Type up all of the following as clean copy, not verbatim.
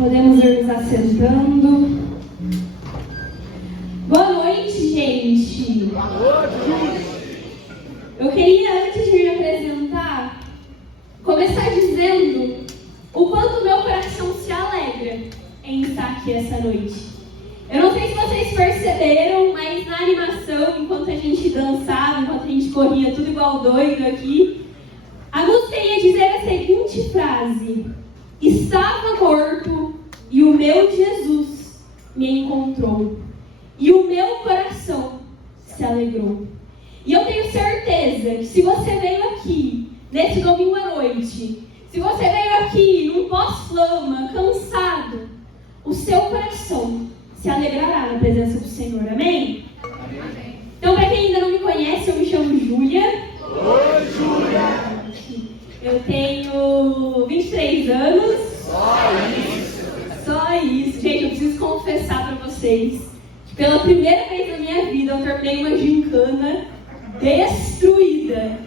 Podemos ir nos assentando. Boa noite, gente. Boa noite. Eu queria, antes de me apresentar, começar dizendo o quanto meu coração se alegra em estar aqui essa noite. Eu não sei se vocês perceberam, mas na animação, enquanto a gente dançava, enquanto a gente corria tudo igual doido aqui, a música ia dizer a seguinte frase: estava morto e o meu Jesus me encontrou, e o meu coração se alegrou. E eu tenho certeza que se você veio aqui, nesse domingo à noite, se você veio aqui num pós-flama, cansado, o seu coração se alegrará na presença do Senhor. Amém? Amém. Então, para quem ainda não me conhece, eu me chamo Júlia. Oi, Júlia. Eu tenho 23 anos. Só isso. Gente, eu preciso confessar para vocês que pela primeira vez na minha vida eu terminei uma gincana destruída.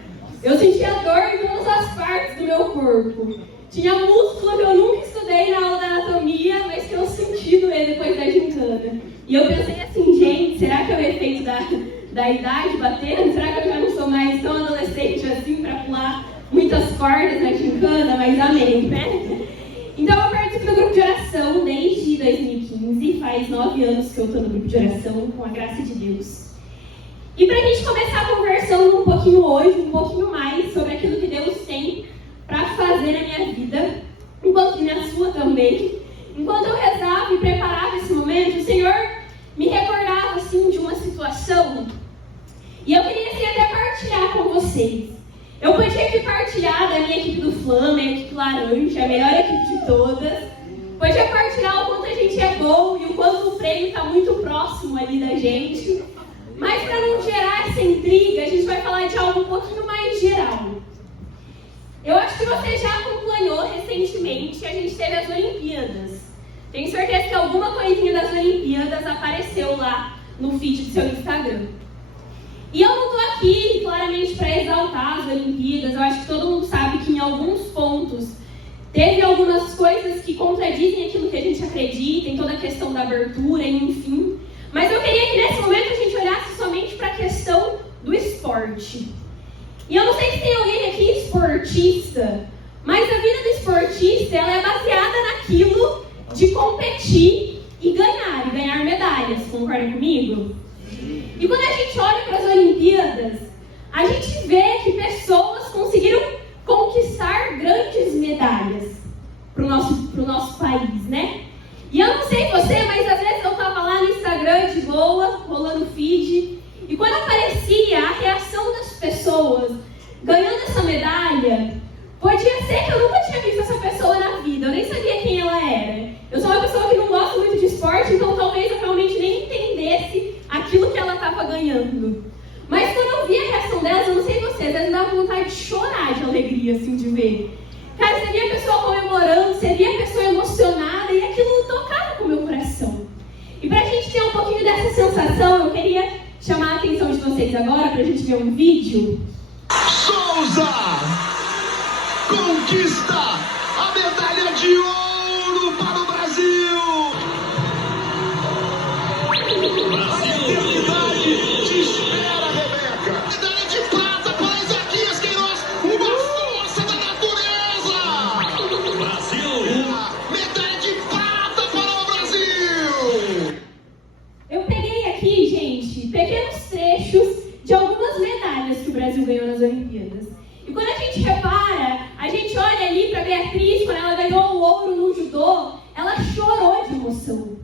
Eu sentia dor em todas as partes do meu corpo. Tinha músculo que eu nunca estudei na aula da anatomia, mas que eu senti doer depois da gincana. E eu pensei assim, gente, será que é o efeito da idade batendo? Será que eu já não sou mais tão adolescente assim para pular muitas cordas na gincana? Mas amém, né? Então eu participo do grupo de oração desde 2015, faz 9 anos que eu estou no grupo de oração, com a graça de Deus. E para a gente começar conversando um pouquinho hoje, um pouquinho mais sobre aquilo que Deus tem para fazer na minha vida, enquanto na sua também. Enquanto eu rezava e preparava esse momento, o Senhor me recordava assim de uma situação, e eu queria assim, até partilhar com vocês. Eu podia aqui partilhar da minha equipe do Flama, a equipe laranja, a melhor equipe de todas. Podia partilhar o quanto a gente é bom e o quanto o prêmio está muito próximo ali da gente. Mas para não gerar essa intriga, a gente vai falar de algo um pouquinho mais geral. Eu acho que você já acompanhou recentemente, a gente teve as Olimpíadas. Tenho certeza que alguma coisinha das Olimpíadas apareceu lá no feed do seu Instagram. E eu não estou aqui, claramente, para exaltar as Olimpíadas. Eu acho que todo mundo sabe que em alguns pontos teve algumas coisas que contradizem aquilo que a gente acredita, em toda a questão da abertura, enfim. Mas eu queria que nesse momento a gente olhasse somente para a questão do esporte. E eu não sei se tem alguém aqui esportista, mas a vida do esportista ela é baseada naquilo de competir e ganhar medalhas. Concorda comigo? E quando a gente olha para as Olimpíadas, a gente vê que pessoas conseguiram conquistar grandes medalhas para o nosso país, né? E eu não sei você, mas às vezes eu estava lá no Instagram de boa, rolando feed, e quando aparecia a reação das pessoas ganhando essa medalha, podia ser que eu nunca tinha visto essa pessoa na vida, eu nem sabia quem ela era. Eu sou uma pessoa que não gosta muito de esporte, então talvez eu realmente nem entendesse aquilo que ela estava ganhando. Mas quando eu vi a reação delas, eu não sei vocês, às vezes dava vontade de chorar de alegria, assim, de ver. Cara, você via a pessoa comemorando, você via a pessoa emocionada, e aquilo tocava com o meu coração. E pra gente ter um pouquinho dessa sensação, eu queria chamar a atenção de vocês agora, pra gente ver um vídeo. Souza conquista a medalha de ouro para o Brasil. A eternidade te espera, Rebeca. Medalha de prata para Isaquias Queiroz, uma força da natureza. Brasil. Medalha de prata para o Brasil. Eu peguei aqui, gente, pequenos trechos de algumas medalhas que o Brasil ganhou nas Olimpíadas. E quando a gente repara, a gente olha ali para Beatriz, quando ela ganhou o ouro no judô, ela chorou de emoção.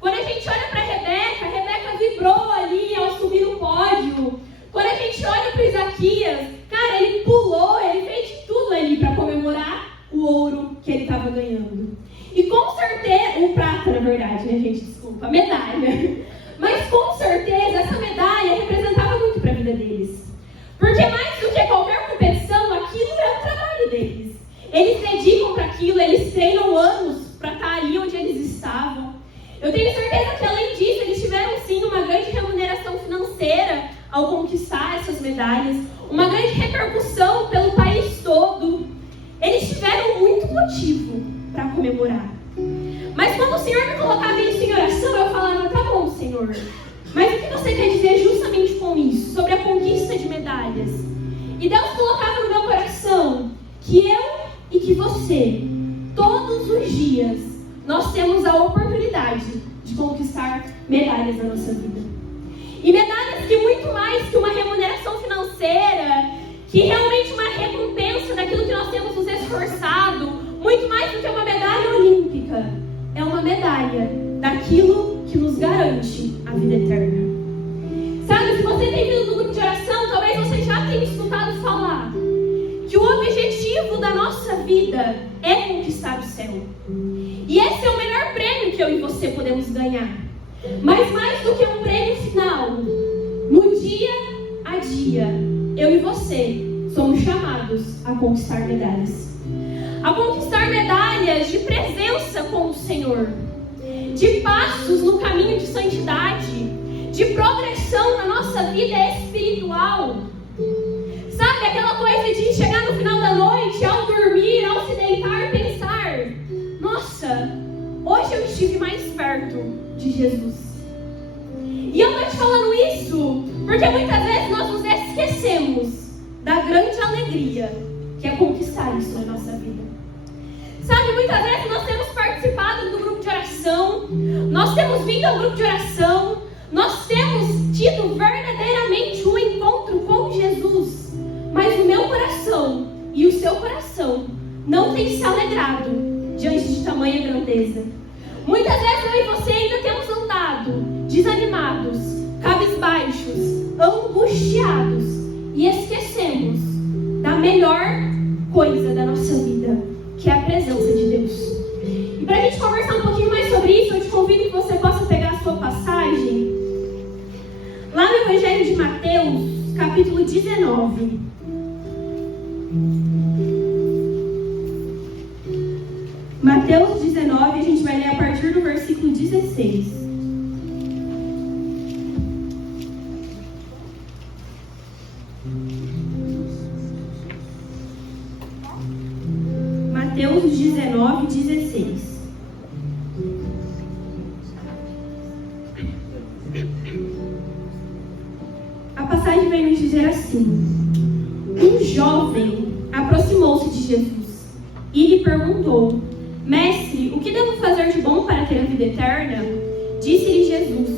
Quando a gente olha para a Rebeca vibrou ali ao subir no pódio. Quando a gente olha para Isaquias, cara, ele pulou, ele fez de tudo ali para comemorar o ouro que ele estava ganhando. E com certeza, o prata na verdade, né gente, desculpa, a medalha. Mas com certeza essa medalha representava muito para a vida deles. Porque mais do que qualquer competição, aquilo é o trabalho deles. Eles dedicam para aquilo, eles treinam anos para estar ali onde eles estavam. Eu tenho certeza que além disso, eles tiveram sim uma grande remuneração financeira ao conquistar essas medalhas, uma grande repercussão pelo país todo. Eles tiveram muito motivo para comemorar. Mas quando o Senhor me colocava isso em oração, eu falava, tá bom, Senhor, mas o que você quer dizer justamente com isso? Sobre a conquista de medalhas. E Deus colocava no meu coração que eu e que você, todos os dias, nós temos a oportunidade de conquistar medalhas na nossa vida. E medalhas que muito mais que uma remuneração financeira, que realmente uma recompensa daquilo que nós temos nos esforçado, muito mais do que uma medalha olímpica, é uma medalha daquilo que nos garante a vida eterna. Sabe, se você tem vindo no grupo de oração, talvez você já tenha escutado falar que o objetivo da nossa vida é conquistar o céu. E esse é o melhor prêmio que eu e você podemos ganhar. Mas mais do que um prêmio final, no dia a dia, eu e você somos chamados a conquistar medalhas. A conquistar medalhas de presença com o Senhor, de passos no caminho de santidade, de progressão na nossa vida espiritual. Sabe, aquela coisa de chegar no final da noite, ao dormir, ao se deitar, pensar, nossa, hoje eu estive mais perto de Jesus. E eu estou te falando isso porque muitas vezes nós nos esquecemos da grande alegria que é conquistar isso na nossa vida. Sabe, muitas vezes nós temos participado do grupo de oração, nós temos vindo ao grupo de oração, nós temos tido verdadeiramente um encontro com Jesus, mas o meu coração e o seu coração não tem se alegrado diante de tamanha grandeza. Muitas vezes eu e você ainda temos andado desanimados, cabisbaixos, angustiados e esquecemos da melhor coisa da nossa vida, que é a presença de Deus. E para a gente conversar um pouquinho mais sobre isso, eu te convido que você possa pegar a sua passagem lá no Evangelho de Mateus, capítulo 19. Mateus 19, a gente vai ler a partir do versículo 16. Mateus 19, 16. A passagem vai nos dizer assim: um jovem aproximou-se de Jesus e lhe perguntou: Mestre, o que devo fazer de bom para ter a vida eterna? Disse-lhe Jesus: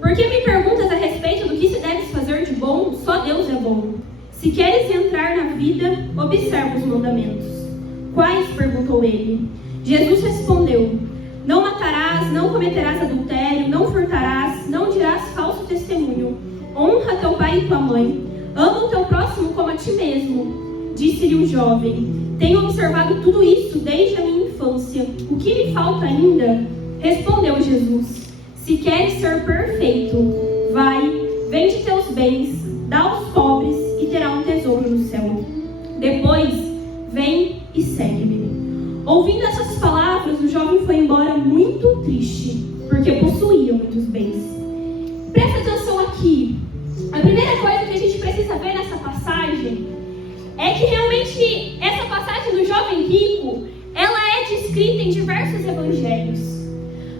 por que me perguntas a respeito do que se deve fazer de bom? Só Deus é bom. Se queres entrar na vida, observa os mandamentos. Quais? Perguntou ele. Jesus respondeu: não matarás, não cometerás adultério, não furtarás, não dirás falso testemunho, honra teu pai e tua mãe, ama o teu próximo como a ti mesmo. Disse-lhe o jovem: tenho observado tudo isso desde a minha infância. O que me falta ainda? Respondeu Jesus: se queres ser perfeito, vai, vende teus bens, dá aos pobres e terá um tesouro no céu. Depois, vem e segue-me. Ouvindo essas palavras, o jovem foi embora muito triste, porque possuía muitos bens. Presta atenção aqui. A primeira coisa que a gente precisa ver nessa passagem é que realmente essa passagem do jovem rico, ela é descrita em diversos evangelhos.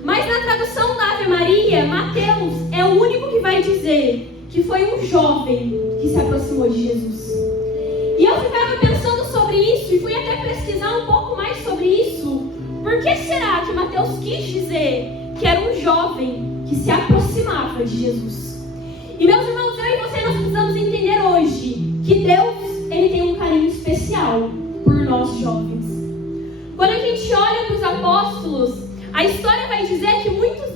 Mas na tradução da Ave Maria, Mateus é o único que vai dizer que foi um jovem que se aproximou de Jesus. E eu ficava pensando sobre isso e fui até pesquisar um pouco mais sobre isso. Por que será que Mateus quis dizer que era um jovem que se aproximava de Jesus? E meus irmãos, eu e você, nós precisamos entender hoje que Deus, Ele tem um carinho especial por nós jovens. Quando a gente olha para os apóstolos, a história vai dizer que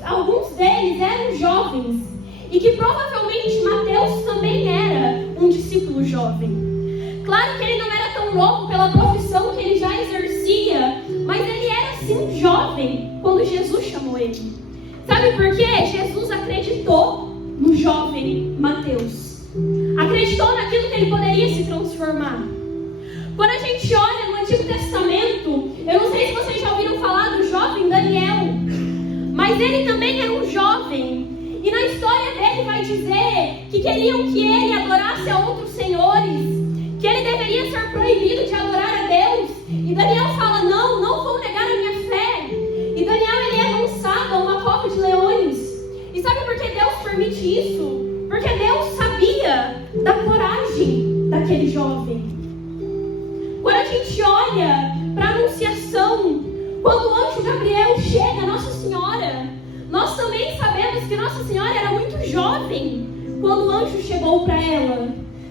alguns deles eram jovens e que provavelmente Mateus também era um discípulo jovem. Claro que ele não era tão novo pela profissão que ele já exercia, mas ele era sim jovem quando Jesus chamou ele. Sabe por quê? Jesus acreditou no jovem Mateus. Acreditou naquilo que ele poderia se transformar. Quando a gente olha no Antigo Testamento, eu não sei se vocês já ouviram falar do jovem Daniel, mas ele também era um jovem. E na história dele vai dizer que queriam que ele adorasse a outros senhores, que ele deveria ser proibido de adorar a Deus. E Daniel fala: não vou negar a minha fé. E Daniel, ele é sabe por que Deus permite isso? Porque Deus sabia da coragem daquele jovem. Quando a gente olha para a Anunciação, quando o anjo Gabriel chega a Nossa Senhora, nós também sabemos que Nossa Senhora era muito jovem quando o anjo chegou para ela.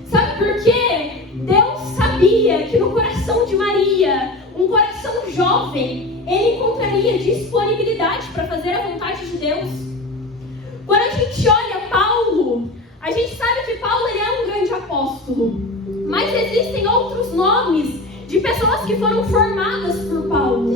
Sabe por quê? Deus sabia que no coração de Maria, um coração jovem, ele encontraria disponibilidade para fazer a vontade de Deus. Quando a gente olha Paulo, a gente sabe que Paulo ele é um grande apóstolo, mas existem outros nomes de pessoas que foram formadas por Paulo.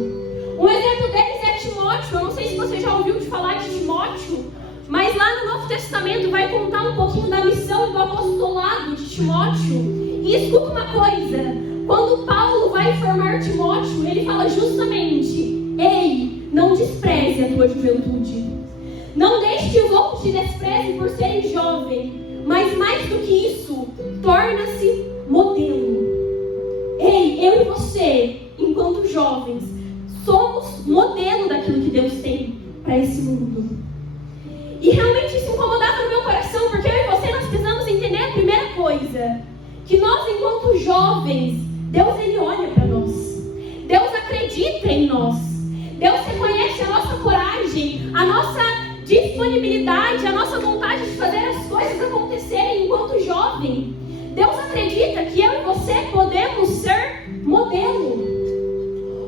Um exemplo deles é Timóteo. Eu não sei se você já ouviu falar de Timóteo, mas lá no Novo Testamento vai contar um pouquinho da missão e do apostolado de Timóteo. E escuta uma coisa, quando Paulo vai formar Timóteo, ele fala justamente: ei, não despreze a tua juventude. Não deixe que os outros te desprezem por serem jovem, mas mais do que isso, torna-se modelo. Ei, eu e você, enquanto jovens, somos modelo daquilo que Deus tem para esse mundo. E realmente isso incomodava no meu coração, porque eu e você, nós precisamos entender a primeira coisa, que nós, enquanto jovens, Deus ele olha para nós. Deus acredita em nós. Deus reconhece a nossa coragem, a nossa disponibilidade, a nossa vontade de fazer as coisas acontecerem enquanto jovem. Deus acredita que eu e você podemos ser modelo.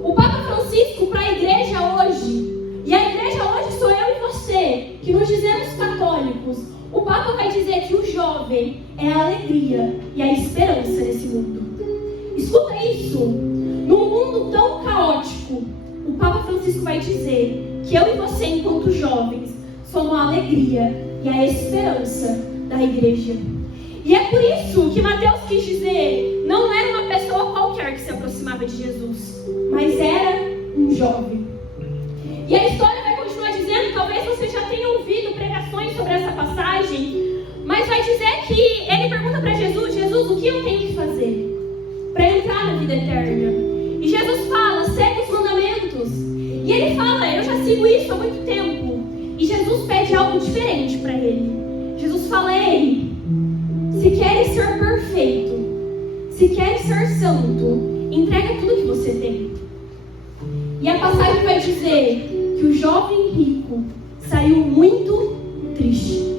O Papa Francisco para a igreja hoje, e a igreja hoje sou eu e você, que nos dizemos católicos, o Papa vai dizer que o jovem é a alegria e a esperança nesse mundo. Escuta isso. Num mundo tão caótico, o Papa Francisco vai dizer que eu e você, enquanto jovens, somos a alegria e a esperança da igreja. E é por isso que Mateus quis dizer, não era uma pessoa qualquer que se aproximava de Jesus, mas era um jovem. E a história vai continuar dizendo, talvez você já tenha ouvido pregações sobre essa passagem, mas vai dizer que ele pergunta para Jesus: Jesus, o que eu tenho que fazer para entrar na vida eterna? E Jesus fala: segue os mandamentos. E ele fala: eu já sigo isso há muito tempo. E Jesus pede algo diferente para ele. Jesus fala: ei, se queres ser perfeito, se queres ser santo, entrega tudo que você tem. E a passagem vai dizer que o jovem rico saiu muito triste.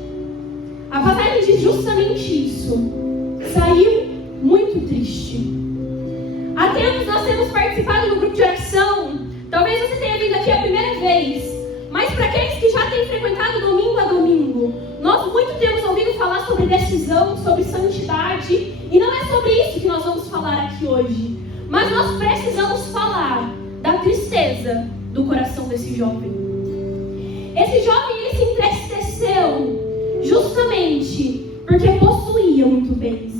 A passagem diz justamente isso. Saiu muito triste. Há tempos nós temos participado do grupo de oração. Talvez você tenha vindo aqui a primeira vez, mas para aqueles que já têm frequentado domingo a domingo, nós muito temos ouvido falar sobre decisão, sobre santidade, e não é sobre isso que nós vamos falar aqui hoje. Mas nós precisamos falar da tristeza do coração desse jovem. Esse jovem, ele se entristeceu justamente porque possuía muito bens.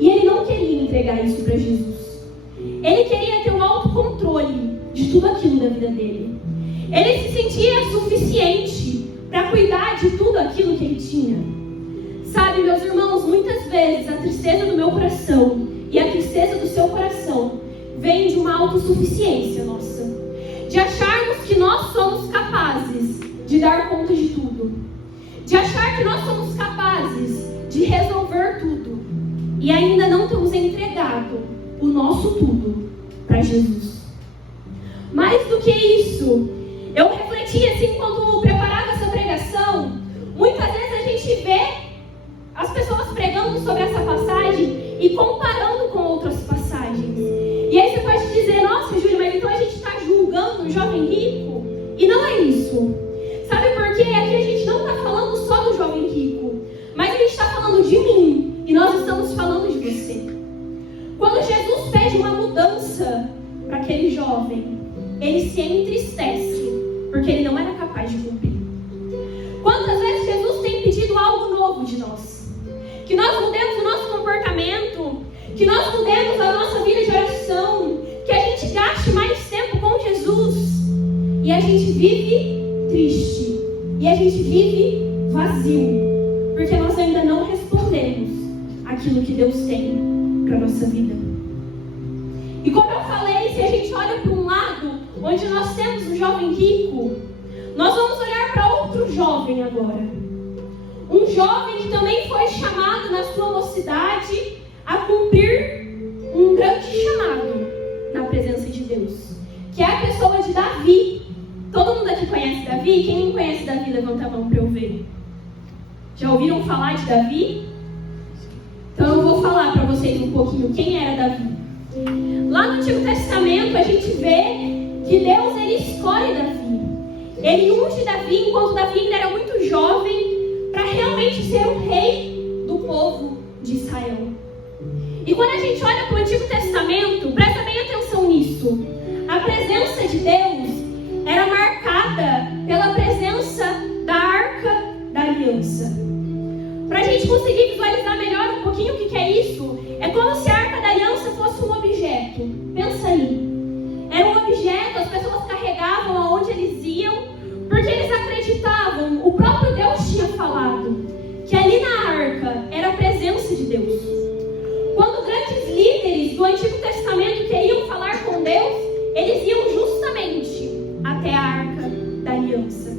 E ele não queria entregar isso para Jesus. Ele queria ter um autocontrole de tudo aquilo da vida dele. Ele se sentia suficiente para cuidar de tudo aquilo que ele tinha. Sabe, meus irmãos, muitas vezes a tristeza do meu coração e a tristeza do seu coração vem de uma autossuficiência nossa. De acharmos que nós somos capazes de dar conta de tudo. De achar que nós somos capazes de resolver tudo. E ainda não temos entregado o nosso tudo para Jesus. Mais do que isso, eu refleti assim quando preparava essa pregação. Muitas vezes a gente vê as pessoas pregando sobre essa passagem e comparando com outras passagens. E aí você pode dizer: nossa, Júlia, mas então a gente está julgando o jovem rico? E não é isso. Sabe por quê? Aqui a gente não está falando só do jovem rico, mas a gente está falando de mim, e nós estamos falando de você. Quando Jesus pede uma mudança para aquele jovem, ele se entristece, porque ele não era capaz de cumprir. Quantas vezes Jesus tem pedido algo novo de nós? Que nós mudemos o nosso comportamento, que nós mudemos a nossa vida de oração, que a gente gaste mais tempo com Jesus. E a gente vive triste, e a gente vive vazio, porque nós ainda não respondemos aquilo que Deus tem para a nossa vida. E como eu falei, se a gente olha para um lado onde nós temos um jovem rico, nós vamos olhar para outro outro jovem agora. Um jovem que também foi chamado na sua mocidade a cumprir um grande chamado na presença de Deus, que é a pessoa de Davi. Todo mundo aqui conhece Davi? Quem não conhece Davi, levanta a mão para eu ver. Já ouviram falar de Davi? Então eu vou falar para vocês um pouquinho quem era Davi. Lá no Antigo Testamento a gente vê que Deus ele escolhe Davi. Ele unge Davi enquanto Davi ainda era muito jovem para realmente ser o rei do povo de Israel. E quando a gente olha para o Antigo Testamento, presta bem atenção nisso. A presença de Deus era marcada pela presença da Arca da Aliança. Para a gente conseguir visualizar melhor um pouquinho o que é isso, é como se a Arca da Aliança fosse um objeto. Pensa aí. Era um objeto, as pessoas carregavam aonde eles iam, porque eles acreditavam, o próprio Deus tinha falado, que ali na Arca era a presença de Deus. Quando grandes líderes do Antigo Testamento queriam falar com Deus, eles iam justamente até a Arca da Aliança.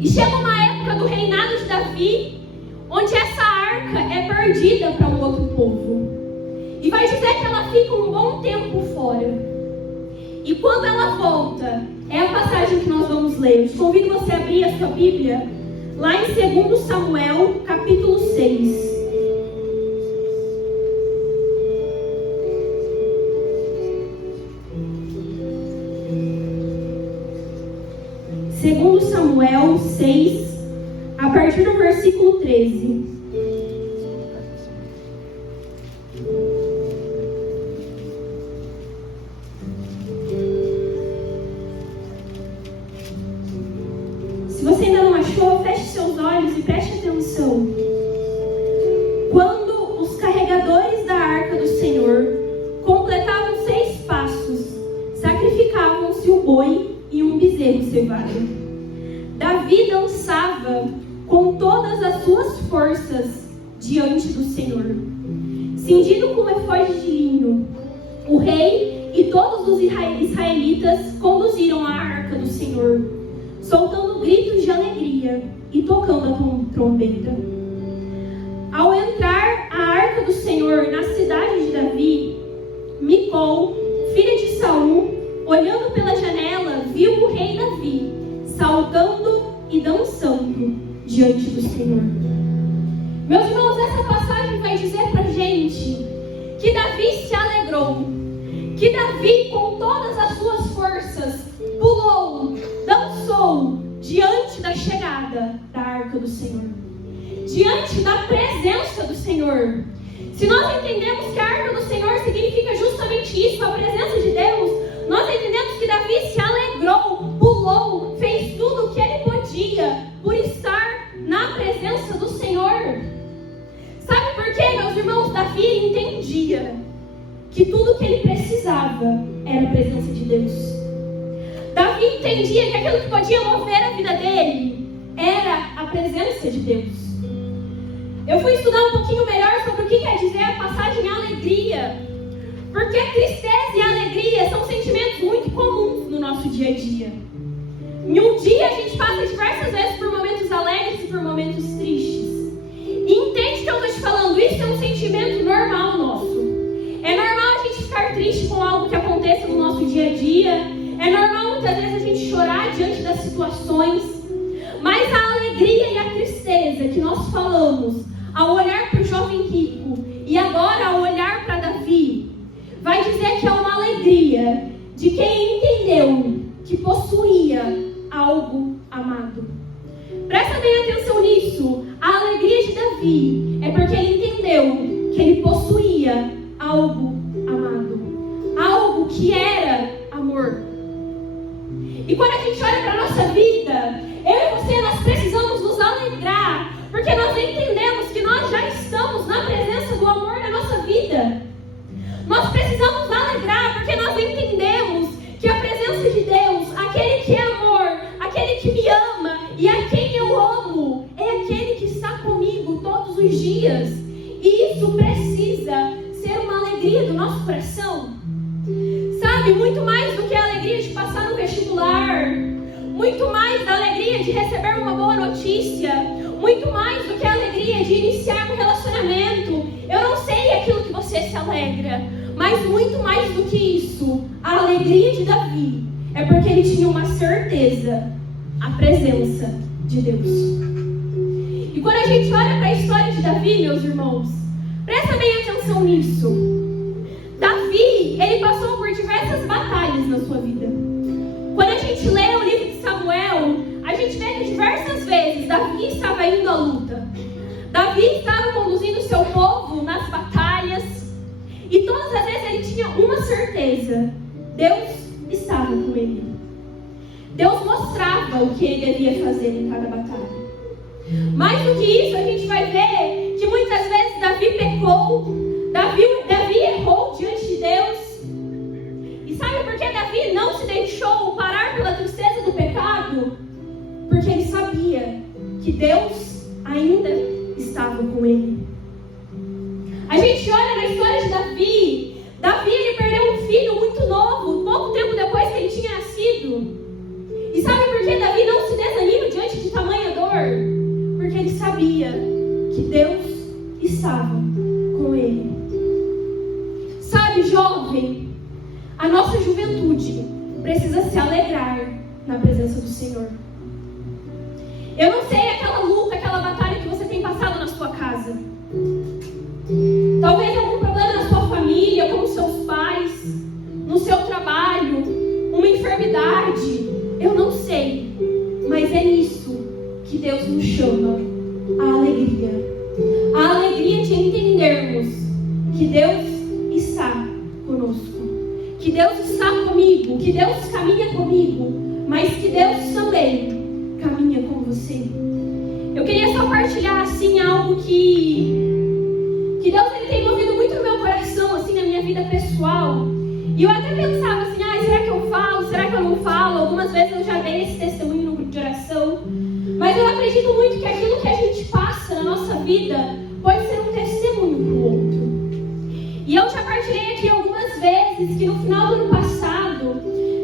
E chega uma época do reinado de Davi, onde essa arca é perdida para um outro povo. E vai dizer que ela fica um bom tempo fora. E quando ela volta, é a passagem que nós vamos ler. Eu te convido você a abrir a sua Bíblia, lá em 2 Samuel, capítulo 6. Segundo Samuel 6, a partir do versículo 13. Se você ainda não achou, feche seus olhos e preste atenção. Quando os carregadores da Arca do Senhor completavam 6 passos, sacrificavam-se um boi e um bezerro cevado. Davi dançava com todas as suas forças diante do Senhor, cingido com efode de linho. O rei e todos os israelitas conduziram a Arca do Senhor, soltando gritos de alegria e tocando a trombeta. Ao entrar a Arca do Senhor na cidade de Davi, Micol, filha de Saul, olhando pela janela, viu o rei Davi saltando e dançando diante do Senhor. Meus irmãos, essa passagem vai dizer pra gente que Davi se alegrou, que Davi, com todas as suas forças, pulou, dançou diante da chegada da Arca do Senhor, diante da presença do Senhor. Se nós entendemos que a Arca do Senhor significa justamente isso, a presença de Deus, nós entendemos que Davi se alegrou, pulou, fez tudo o que ele podia por estar na presença do Senhor. Sabe por quê, meus irmãos? Davi entendia que tudo que ele precisava era a presença de Deus. Davi entendia que aquilo que podia mover a vida dele era a presença de Deus. Eu fui estudar um pouquinho melhor sobre o que quer dizer a passagem alegria, porque tristeza e alegria são sentimentos muito comuns no nosso dia a dia. Em um dia a gente passa diversas vezes por momentos alegres e por momentos tristes. E entende que eu estou te falando, isso é um sentimento normal nosso. É normal a gente ficar triste com algo que aconteça no nosso dia a dia. É normal muitas vezes a gente chorar diante das situações. Mas a alegria e a tristeza que nós falamos ao olhar para o jovem rico e agora ao olhar para Davi, vai dizer que é uma alegria de quem entendeu que possuía algo amado. Presta bem atenção nisso. A alegria de Davi é porque ele entendeu que ele possuía algo amado, algo que era amor. E quando a gente olha para a nossa vida, eu e você, nós precisamos nos alegrar, porque nós entendemos que nós já estamos na presença do amor na nossa vida. Nós precisamos alegrar, porque nós entendemos que a presença de Deus, aquele que é amor, aquele que me ama e a quem eu amo, é aquele que está comigo todos os dias. E isso precisa ser uma alegria do nosso coração. Sabe, muito mais do que a alegria de passar no vestibular, muito mais da alegria de receber uma boa notícia, muito mais do que a alegria de iniciar um relacionamento. Eu não sei aquilo que você se alegra, mas muito mais do que isso, a alegria de Davi é porque ele tinha uma certeza, a presença de Deus. E quando a gente olha para a história de Davi, meus irmãos, presta bem atenção nisso. Davi, ele passou por diversas batalhas na sua vida. Quando a gente lê o livro de Samuel, a gente vê que diversas vezes Davi estava indo à luta. Davi estava conduzindo o seu povo nas batalhas. E todas as vezes ele tinha uma certeza: Deus estava com ele. Deus mostrava o que ele devia fazer em cada batalha. Mais do que isso, a gente vai ver que muitas vezes Davi pecou, Davi errou diante de Deus. E sabe por que Davi não se deixou parar pela tristeza do pecado? Porque ele sabia que Deus ainda estava com ele. A gente olha na história de Davi. Davi, ele perdeu um filho muito novo, pouco tempo depois que ele tinha nascido. E sabe por que Davi não se desanima diante de tamanha dor? Porque ele sabia que Deus estava com ele. Sabe, jovem, a nossa juventude precisa se alegrar na presença do Senhor. Eu não sei aquela luta, aquela batalha que você tem passado na sua casa. Talvez algum problema na sua família, com os seus pais, no seu trabalho, uma enfermidade. Eu não sei, mas é nisso que Deus nos chama, a alegria. A alegria de entendermos que Deus está conosco, que Deus está comigo, que Deus caminha comigo, mas que Deus também caminha com você. Eu queria só partilhar assim algo que Deus ele tem movido muito no meu coração, assim, na minha vida pessoal. E eu até pensava assim, será que eu falo? Será que eu não falo? Algumas vezes eu já dei esse testemunho no grupo de oração. Mas eu acredito muito que aquilo que a gente passa na nossa vida pode ser um testemunho para o outro. E eu já partilhei aqui algumas vezes que no final do ano passado,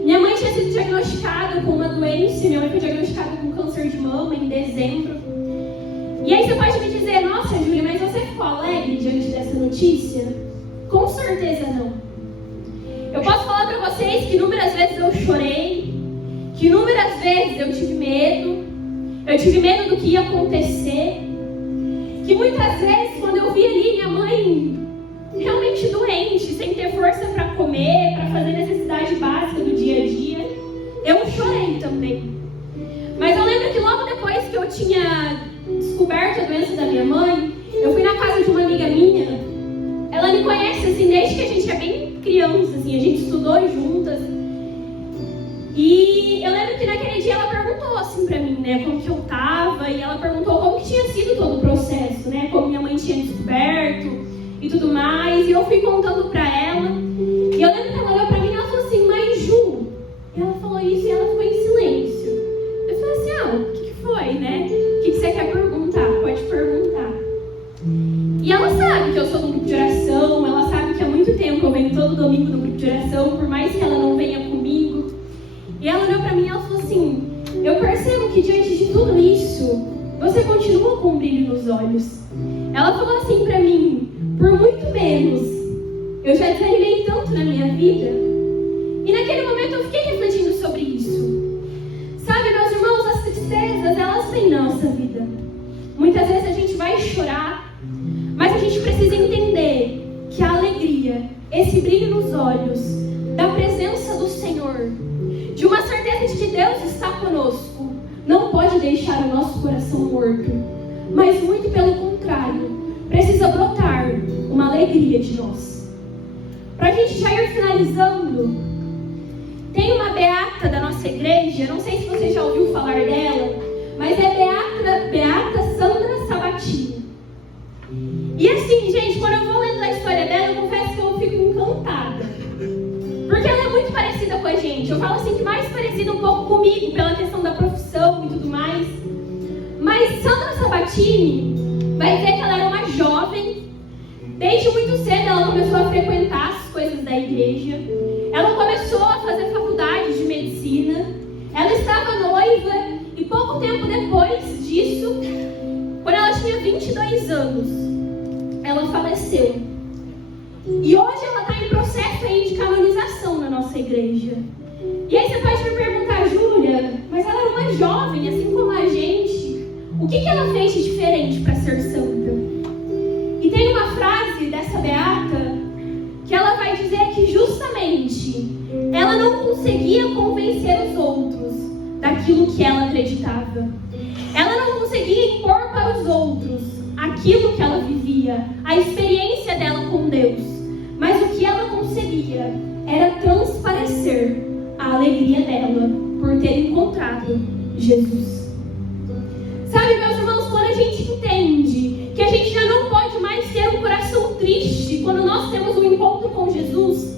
minha mãe tinha sido diagnosticada com uma doença. Minha mãe foi diagnosticada com câncer de mama em dezembro. E aí você pode me dizer, nossa, Júlia, mas você ficou alegre diante dessa notícia? Com certeza não. Eu posso falar para vocês que inúmeras vezes eu chorei, que inúmeras vezes eu tive medo do que ia acontecer, que muitas vezes quando eu vi ali minha mãe realmente doente, sem ter força para comer, para fazer necessidade básica do dia a dia, eu chorei também. Mas eu lembro que logo depois que eu tinha descoberto a doença da minha mãe, eu fui na casa de uma amiga minha. Ela me conhece assim desde que a gente é bem criança, assim, a gente estudou juntas. E eu lembro que naquele dia ela perguntou assim pra mim, né, como que eu tava, e ela perguntou como que tinha sido todo o processo, né, como minha mãe tinha descoberto e tudo mais, e eu fui contando pra ela. E eu lembro que ela olhou pra mim e ela falou assim, mas Ju, e ela falou isso e ela ficou em silêncio. Eu falei assim, o que foi, né? O que você quer perguntar? Pode perguntar. E ela sabe que eu sou do grupo de oração, ela sabe que há muito tempo eu venho todo domingo no grupo de oração, por mais que ela não venha comigo. E ela olhou pra mim e ela falou assim, eu percebo que diante de tudo isso, você continua com um brilho nos olhos. Ela falou assim pra mim, por muito menos, eu já desanimei tanto na minha vida. E naquele momento eu fiquei refletindo sobre isso. Sabe, meus irmãos, as tristezas, elas têm na nossa vida. Muitas vezes a gente vai chorar, mas a gente precisa entender que a alegria, esse brilho nos olhos, da presença do Senhor, de uma certeza de que Deus está conosco, não pode deixar o nosso coração morto, mas muito pelo contrário, precisa brotar uma alegria de nós. Para a gente já ir finalizando, tem uma beata da nossa igreja, não sei se você já ouviu falar dela, mas é Beata Sandra Sabatini. E assim, gente, quando eu vou lendo a história dela, eu confesso que eu fico encantada. Porque ela é muito parecida com a gente. Eu falo assim que mais parecida um pouco comigo, pela questão da profissão e tudo mais. Mas Sandra Sabatini vai dizer que ela era uma jovem. Desde muito cedo ela começou a frequentar as coisas da igreja. Ela começou a fazer faculdade de medicina. Ela estava noiva depois disso, quando ela tinha 22 anos, ela faleceu. E hoje ela está em processo aí de canonização na nossa igreja. E aí você pode me perguntar, Júlia, mas ela era uma jovem, assim como a gente. O que ela fez de diferente para ser santa? E tem uma frase dessa beata que ela vai dizer que justamente ela não conseguia convencer os outros daquilo que ela acreditava. Ela não conseguia impor para os outros aquilo que ela vivia, a experiência dela com Deus. Mas o que ela conseguia era transparecer a alegria dela por ter encontrado Jesus. Sabe, meus irmãos, quando a gente entende que a gente já não pode mais ter um coração triste quando nós temos um encontro com Jesus,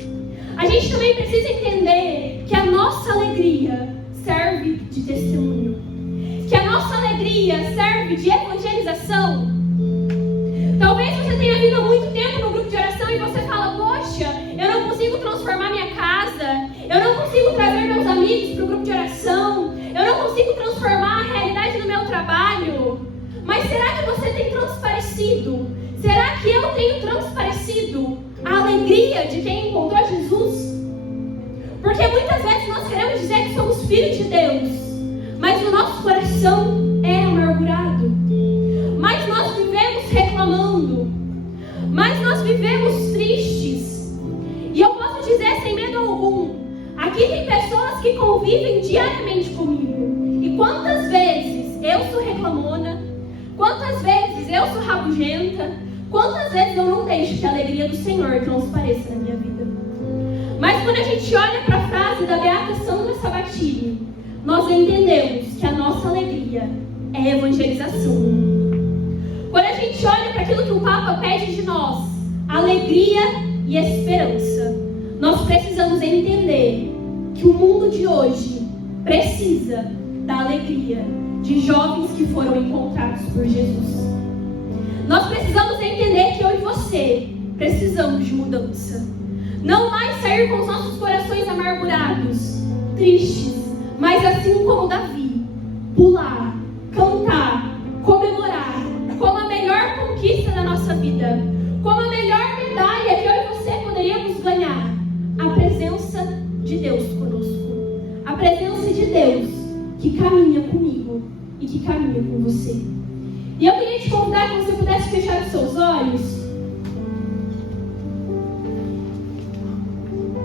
a gente também precisa entender que a nossa alegria serve de testemunho, que a nossa alegria serve de evangelização. Talvez você tenha vindo há muito tempo no grupo de oração e você fala, poxa, eu não consigo transformar minha casa, eu não consigo trazer meus amigos para o grupo de oração, eu não consigo transformar a realidade do meu trabalho. Mas será que você tem transparecido? Será que eu tenho transparecido a alegria de quem encontrou Jesus? Porque muitas vezes nós queremos dizer que somos filhos de Deus, mas o nosso coração é amargurado. Mas nós vivemos reclamando, mas nós vivemos tristes. E eu posso dizer sem medo algum, aqui tem pessoas que convivem diariamente comigo. E quantas vezes eu sou reclamona, quantas vezes eu sou rabugenta, quantas vezes eu não deixo que a alegria do Senhor transpareça na minha vida. Mas quando a gente olha para a frase da beata Sandra Sabatini, nós entendemos que a nossa alegria é evangelização. Quando a gente olha para aquilo que o Papa pede de nós, alegria e esperança, nós precisamos entender que o mundo de hoje precisa da alegria de jovens que foram encontrados por Jesus. Nós precisamos entender que eu e você precisamos de mudança. Não mais sair com os nossos corações amargurados, tristes, mas assim como Davi, pular, cantar, comemorar, como a melhor conquista da nossa vida, como a melhor medalha que eu e você poderíamos ganhar, a presença de Deus conosco, a presença de Deus que caminha comigo e que caminha com você. E eu queria te convidar que você pudesse fechar os seus olhos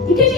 e que a gente